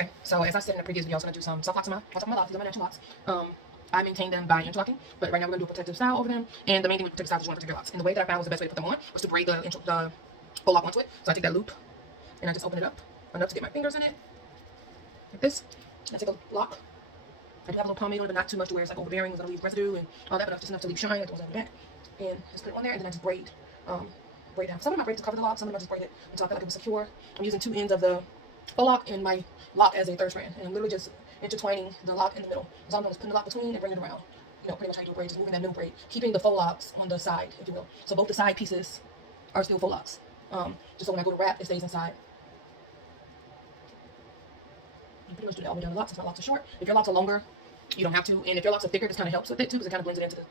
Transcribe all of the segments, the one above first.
Okay, so as I said in the previous video, I was going to do some soft locks on my locks. These are my natural locks. I maintain them by interlocking, but right now we're going to do a protective style over them. And the main thing with protective style is you want to protect your locks. And the way that I found was the best way to put them on was to braid the full lock onto it. So I take that loop and I just open it up enough to get my fingers in it, like this. I take a lock. I do have a little pomade on it, but not too much to where it's like overbearing. It's going to leave residue and all that, but just enough to leave shine. Like the ones on the back. And just put it on there, and then I just braid down. Some of them I braid to cover the lock, some of them I just braid it until I feel like it was secure. I'm using 2 ends of the full lock and my lock as a third strand, and I'm literally just intertwining the lock in the middle. So I'm going to put the lock between and bring it around. You know, pretty much how you do a braid, just moving that middle braid, keeping the faux locks on the side, if you will. So both the side pieces are still faux locks. Just so when I go to wrap, it stays inside. You pretty much do that all the way down the locks if my locks are short. If your locks are longer, you don't have to. And if your locks are thicker, this kind of helps with it too, because it kind of blends it into the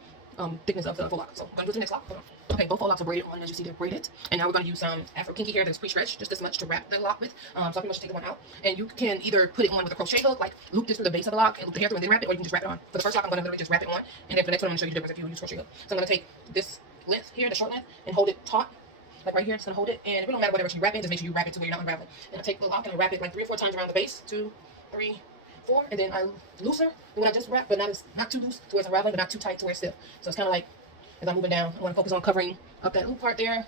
thickness of the faux lock. So I'm going to do the next lock. Okay, both faux locks are braided on, as you see they're braided. And now we're going to use some Afro kinky hair that's pre-stretched, just this much to wrap the lock with. So I pretty much take the one out. And you can either put it on with a crochet hook, like loop this through the base of the lock and loop the hair through and then wrap it, or you can just wrap it on. For the first lock, I'm going to literally just wrap it on. And then for the next one, I'm going to show you the difference if you use crochet hook. So I'm going to take this length here, the short length, and hold it taut. Like right here, it's going to hold it. And it don't matter what direction you wrap it, just make sure you wrap it to where you're not unraveling. And I take the lock and I wrap it like 3 or 4 times around the base. 2, 3, 4, and then I looser than what I just wrapped, but not too loose to where it's unraveling, but not too tight to where it's stiff. So it's kind of like, as I'm moving down, I want to focus on covering up that loop part there.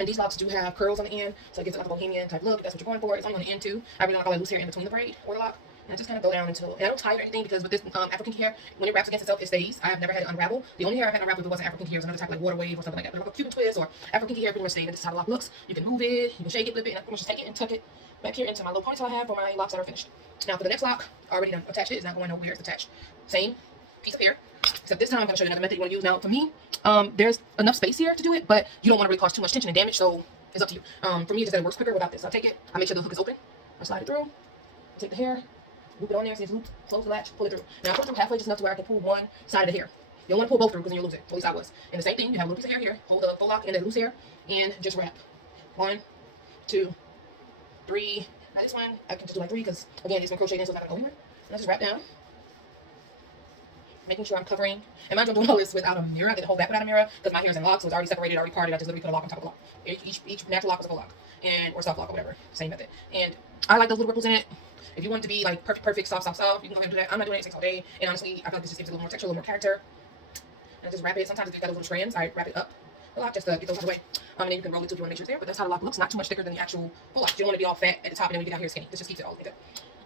And these locks do have curls on the end, so it gives it like a bohemian type look. If that's what you're going for. It's only on the end too. I really like all that loose hair in between the braid or the lock. And I just kind of go down until, and I don't tie it or anything, because with this African hair, when it wraps against itself, it stays. I have never had it unravel. The only hair I've had unravel if it wasn't African hair was another type like water wave or something like that. But like a Cuban twist or African hair pretty much stayed. This is how the lock looks. You can move it, you can shake it, flip it, and I pretty much just take it and tuck it back here into my little ponytail I have for my locks that are finished. Now for the next lock, I already done attached it. It's not going nowhere. It's attached. Same piece of hair. Except this time I'm going to show you another method you want to use. Now for me, there's enough space here to do it, but you don't want to really cause too much tension and damage, so it's up to you. For me, just that it works quicker without this. I take it, I make sure the hook is open, I slide it through, take the hair, loop it on there, see if it's looped, close the latch, pull it through. Now I put it through halfway just enough to where I can pull one side of the hair. You don't want to pull both through because then you'll lose it. At least I was. And the same thing, you have a little piece of hair here, hold the full lock and then loose hair, and just wrap. 1, 2, 3. Now this one, I can just do like 3 because again, it's been crocheted in, so it's not going to go anywhere. And I just wrap down, making sure I'm covering. And mind you, I'm doing all this without a mirror. I did the whole back without a mirror because my hair is in locks, so it's already separated, already parted. I just literally put a lock on top of a lock. Each natural lock is a full lock, and or soft lock or whatever. Same method. And I like those little ripples in it. If you want it to be like perfect, soft, you can go ahead and do that. I'm not doing it 6 all day, and honestly, I feel like this just gives it a little more texture, a little more character. And I just wrap it. Sometimes if you've got those little strands, I wrap it up a lot just to get those out of the way. And then you can roll it too if you want to make sure it's there. But that's how the lock looks. Not too much thicker than the actual full lock. You don't want to be all fat at the top, and then when you get out here skinny. This just keeps it all together.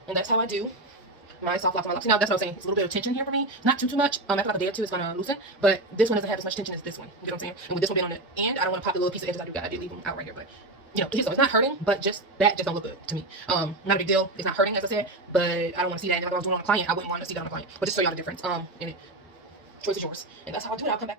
And that's how I do my soft locks, my locks. Now that's what I'm saying. It's a little bit of tension here for me. Not too much. After like a day or two, it's gonna loosen. But this one doesn't have as much tension as this one. You know what I'm saying? And with this one being on the end, I don't want to pop the little piece of edges I do leave them out right here. But you know, so it's not hurting, but just that just don't look good to me. Not a big deal. It's not hurting, as I said, but I don't want to see that. And if I was doing it on a client, I wouldn't want to see that on a client. But just show y'all the difference. In it. Choice is yours. And that's how I do it. I'll come back.